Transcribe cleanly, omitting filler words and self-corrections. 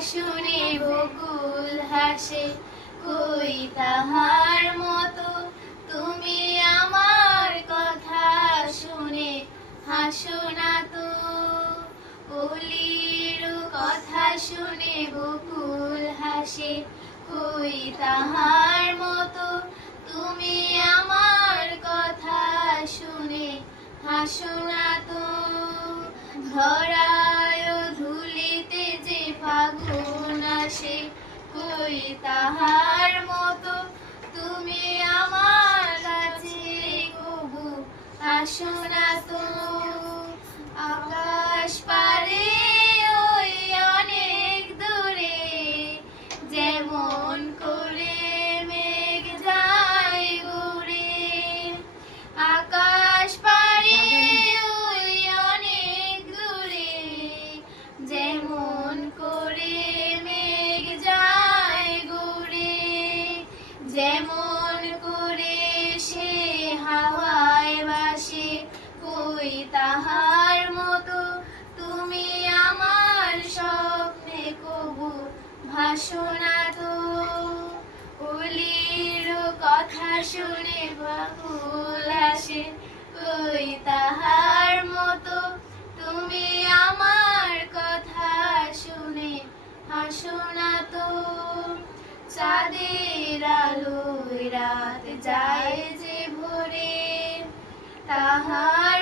শুনে বকুল হাসে, কই তাহার মতো তুমি আমার কথা শুনে হাসো না তো। কলির কথা শুনে বকুল হাসে, কই তাহার মতো তুমি আমার কথা শুনে হাসো না তো। ধরায় ধুলিতে যে ফাগুন আসে, কই তাহার মতো তুমি আমার কাছে কবু আসো না তো। আকাশ পারে ওই অনেক দূরে, যেমন করে মেঘ যায় ঘুরে। আকাশ পারে ওই অনেক দূরে, যেমন করে মেঘ যায় ঘুরে। যেমন করে সে হাওয়ায় ভাসে, কই তাহার মতো তুমি আমার স্বপ্নে কবু ভাসো না তো। কলির কথা শুনে বকুল হাসে, কই তাহার মতো তুমি আমার কথা শুনে হাসো না তো। চাঁদের আলোয় রাত যায় যে ভরে, তাহার